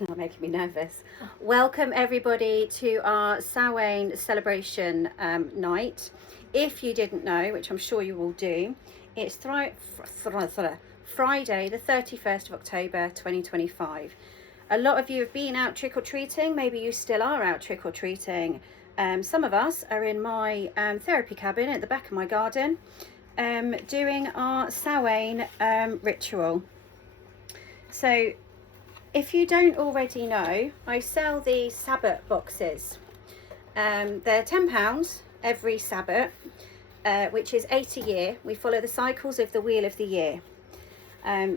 Not making me nervous. Welcome everybody to our Samhain celebration night. If you didn't know, which I'm sure you all do, it's Friday the 31st of October 2025. A lot of you have been out trick-or-treating. Maybe you still are out trick-or-treating. Some of us are in my therapy cabin at the back of my garden doing our Samhain ritual. So if you don't already know, I sell these sabbat boxes. They're £10 every sabbat, which is 8 a year. We follow the cycles of the wheel of the year.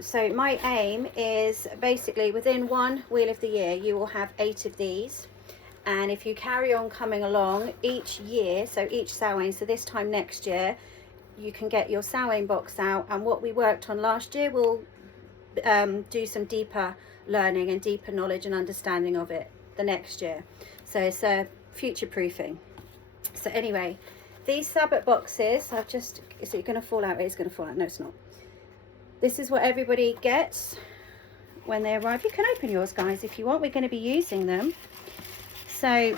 So my aim is basically within one wheel of the year, you will have 8 of these. And if you carry on coming along each year, so each Samhain, so this time next year, you can get your Samhain box out. And what we worked on last year, we'll do some deeper learning and deeper knowledge and understanding of it the next year. So it's future proofing. So anyway, these sabbat boxes, I've just, is it going to fall out? It is going to fall out. No, it's not. This is what everybody gets when they arrive. You can open yours, guys, if you want. We're going to be using them. So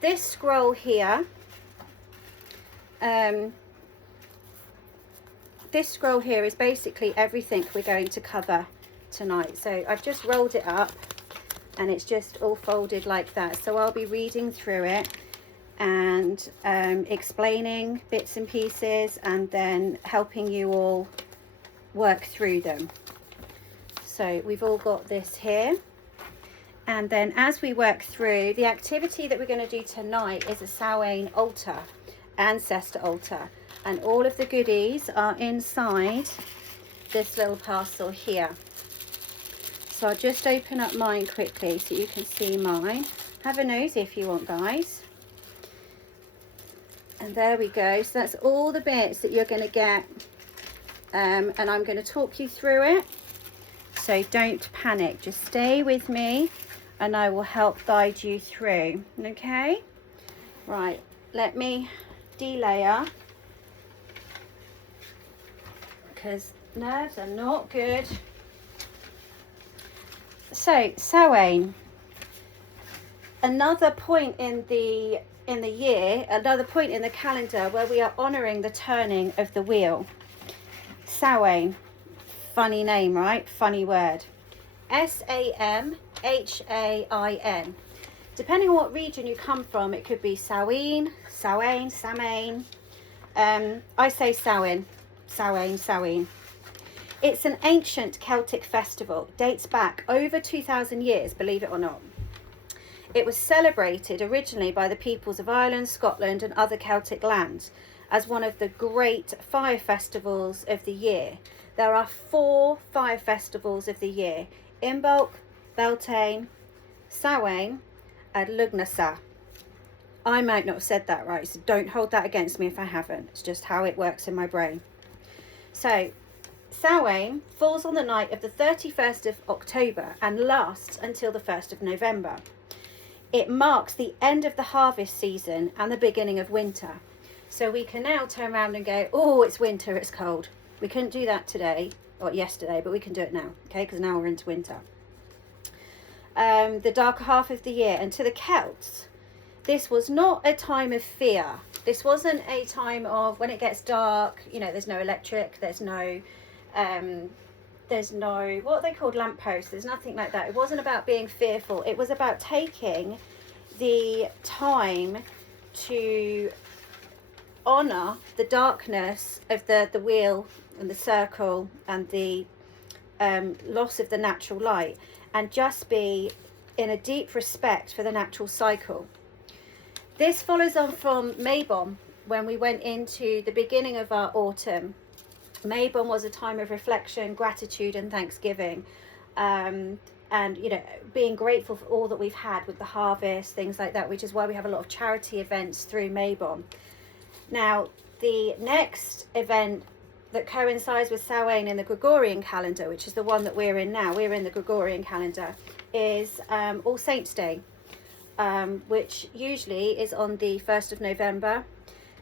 this scroll here, is basically everything we're going to cover tonight. So I've just rolled it up and it's just all folded like that. So I'll be reading through it and explaining bits and pieces and then helping you all work through them. So we've all got this here. And then as we work through, the activity that we're going to do tonight is a Samhain altar, ancestor altar. And all of the goodies are inside this little parcel here. So I'll just open up mine quickly so you can see mine. Have a nosy if you want, guys. And there we go. So that's all the bits that you're going to get. And I'm going to talk you through it. So don't panic. Just stay with me and I will help guide you through. Okay? Right. Let me delayer, because nerves are not good. So Samhain, another point in the year, another point in the calendar where we are honouring the turning of the wheel. Samhain, funny name, right? Funny word. Samhain. Depending on what region you come from, it could be Samhain, Samhain. I say Samhain. It's an ancient Celtic festival, dates back over 2,000 years, believe it or not. It was celebrated originally by the peoples of Ireland, Scotland and other Celtic lands as one of the great fire festivals of the year. There are 4 fire festivals of the year: Imbolc, Beltane, Samhain and Lugnasa. I might not have said that right, so don't hold that against me if I haven't. It's just how it works in my brain. So Samhain falls on the night of the 31st of October and lasts until the 1st of November. It marks the end of the harvest season and the beginning of winter. So we can now turn around and go, oh, it's winter, it's cold. We couldn't do that today or yesterday, but we can do it now, okay? Because now we're into winter. The darker half of the year. And to the Celts, this was not a time of fear. This wasn't a time of when it gets dark, you know, there's no electric, there's no what are they called, lampposts, there's nothing like that. It wasn't about being fearful. It was about taking the time to honor the darkness of the wheel and the circle and the loss of the natural light, and just be in a deep respect for the natural cycle. This follows on from Mabon, when we went into the beginning of our autumn. Mabon was a time of reflection, gratitude and thanksgiving, and you know, being grateful for all that we've had with the harvest, things like that, which is why we have a lot of charity events through Mabon. Now the next event that coincides with Samhain in the Gregorian calendar, which is the one that we're in now, we're in the Gregorian calendar, is All Saints Day, which usually is on the 1st of November.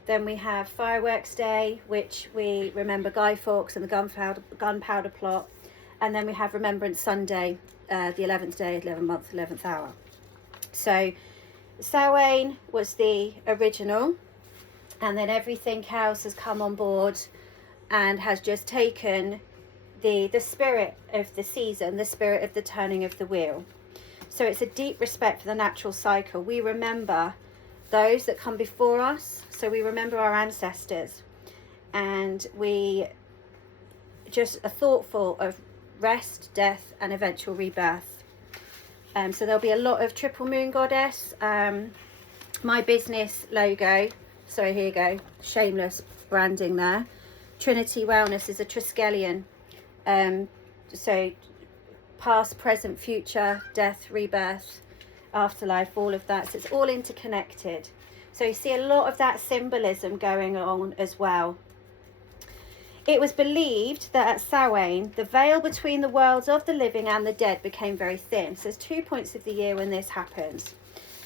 Then we have Fireworks Day, which we remember Guy Fawkes and the gunpowder plot. And then we have Remembrance Sunday, the 11th day, 11th month, 11th hour. So Samhain was the original, and then everything else has come on board and has just taken the spirit of the season, the spirit of the turning of the wheel. So it's a deep respect for the natural cycle. We remember those that come before us, so we remember our ancestors, and we just are thoughtful of rest, death, and eventual rebirth. So there'll be a lot of triple moon goddess. My business logo, sorry, here you go, shameless branding there. Trinity Wellness is a Triskelion. So past, present, future, death, rebirth, afterlife, all of that. So it's all interconnected. So you see a lot of that symbolism going on as well. It was believed that at Samhain, the veil between the worlds of the living and the dead became very thin. So there's 2 points of the year when this happens.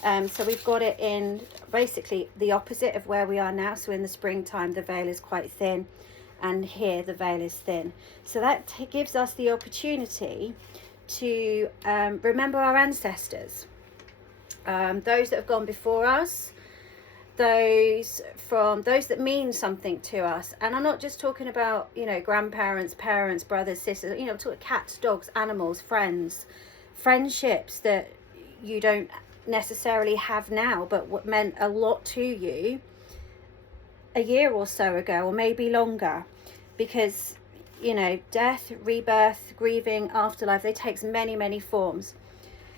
So we've got it in basically the opposite of where we are now. So in the springtime, the veil is quite thin, and here the veil is thin. So that gives us the opportunity to remember our ancestors, those that have gone before us, those that mean something to us. And I'm not just talking about, you know, grandparents, parents, brothers, sisters, you know, I'm talking cats, dogs, animals, friends, friendships that you don't necessarily have now, but what meant a lot to you a year or so ago, or maybe longer. Because, you know, death, rebirth, grieving, afterlife, they takes many, many forms.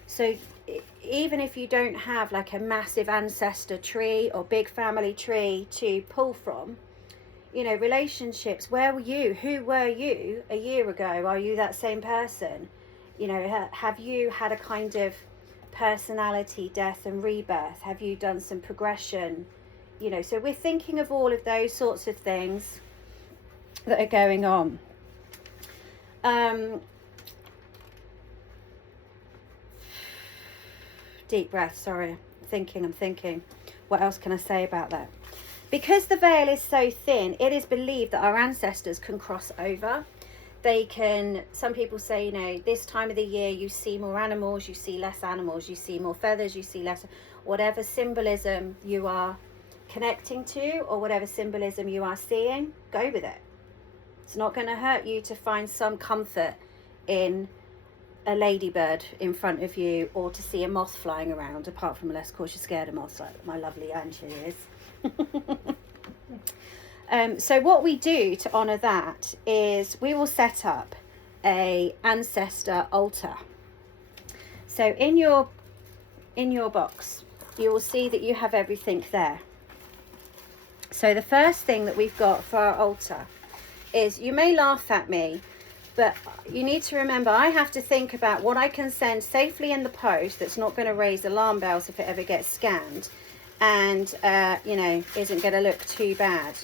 So even if you don't have like a massive ancestor tree or big family tree to pull from, you know, relationships, where were you? Who were you a year ago? Are you that same person? You know, have you had a kind of personality death and rebirth? Have you done some progression? You know, so we're thinking of all of those sorts of things that are going on. Deep breath, sorry, I'm thinking. What else can I say about that? Because the veil is so thin, it is believed that our ancestors can cross over. They can, some people say, you know, this time of the year you see more animals, you see less animals, you see more feathers, you see less, whatever symbolism you are connecting to, or whatever symbolism you are seeing, go with it. It's not going to hurt you to find some comfort in a ladybird in front of you, or to see a moth flying around, apart from unless of course you're scared of moths like my lovely Angie is. So what we do to honor that is we will set up a ancestor altar. So in your box you will see that you have everything there. So the first thing that we've got for our altar is, you may laugh at me, but you need to remember, I have to think about what I can send safely in the post that's not going to raise alarm bells if it ever gets scanned, and you know, isn't going to look too bad.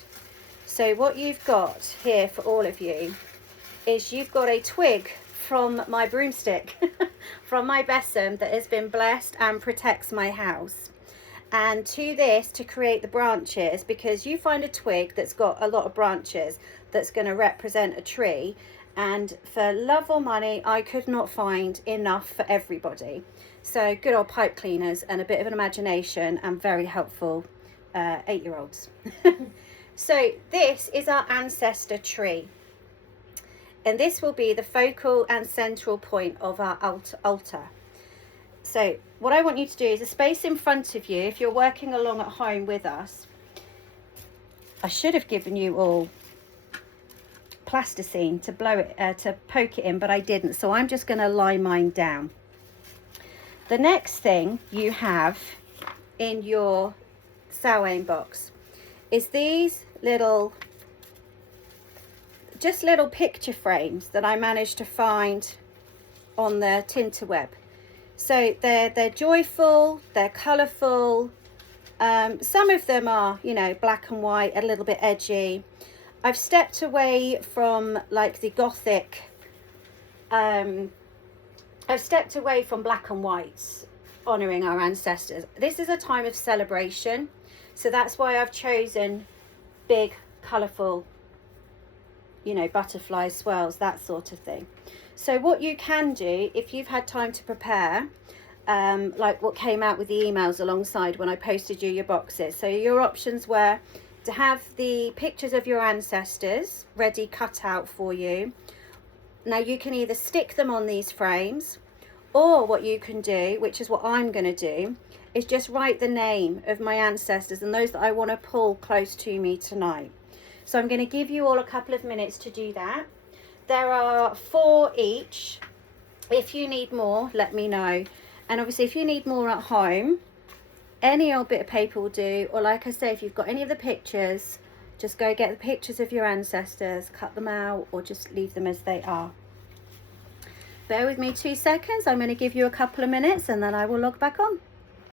So what you've got here for all of you is you've got a twig from my broomstick, from my besom, that has been blessed and protects my house. And to this, to create the branches, because you find a twig that's got a lot of branches that's going to represent a tree, and for love or money I could not find enough for everybody. So good old pipe cleaners and a bit of an imagination, and very helpful 8-year-olds. So this is our ancestor tree, and this will be the focal and central point of our altar. So what I want you to do is, a space in front of you, if you're working along at home with us, I should have given you all plasticine to blow it, to poke it in, but I didn't, so I'm just going to lie mine down. The next thing you have in your Samhain box is these little picture frames that I managed to find on the Tinterweb. So they're joyful, they're colourful. Some of them are, you know, black and white, a little bit edgy. I've stepped away from like the gothic. I've stepped away from black and whites, honouring our ancestors. This is a time of celebration, so that's why I've chosen big, colourful, you know, butterflies, swirls, that sort of thing. So what you can do, if you've had time to prepare, like what came out with the emails alongside when I posted you your boxes. So your options were to have the pictures of your ancestors ready cut out for you. Now you can either stick them on these frames, or what you can do, which is what I'm going to do, is just write the name of my ancestors and those that I want to pull close to me tonight. So I'm going to give you all a couple of minutes to do that. There are 4 each. If you need more, let me know. And obviously if you need more at home, any old bit of paper will do. Or like I say, if you've got any of the pictures, just go get the pictures of your ancestors, cut them out, or just leave them as they are. Bear with me 2 seconds. I'm going to give you a couple of minutes and then I will log back on.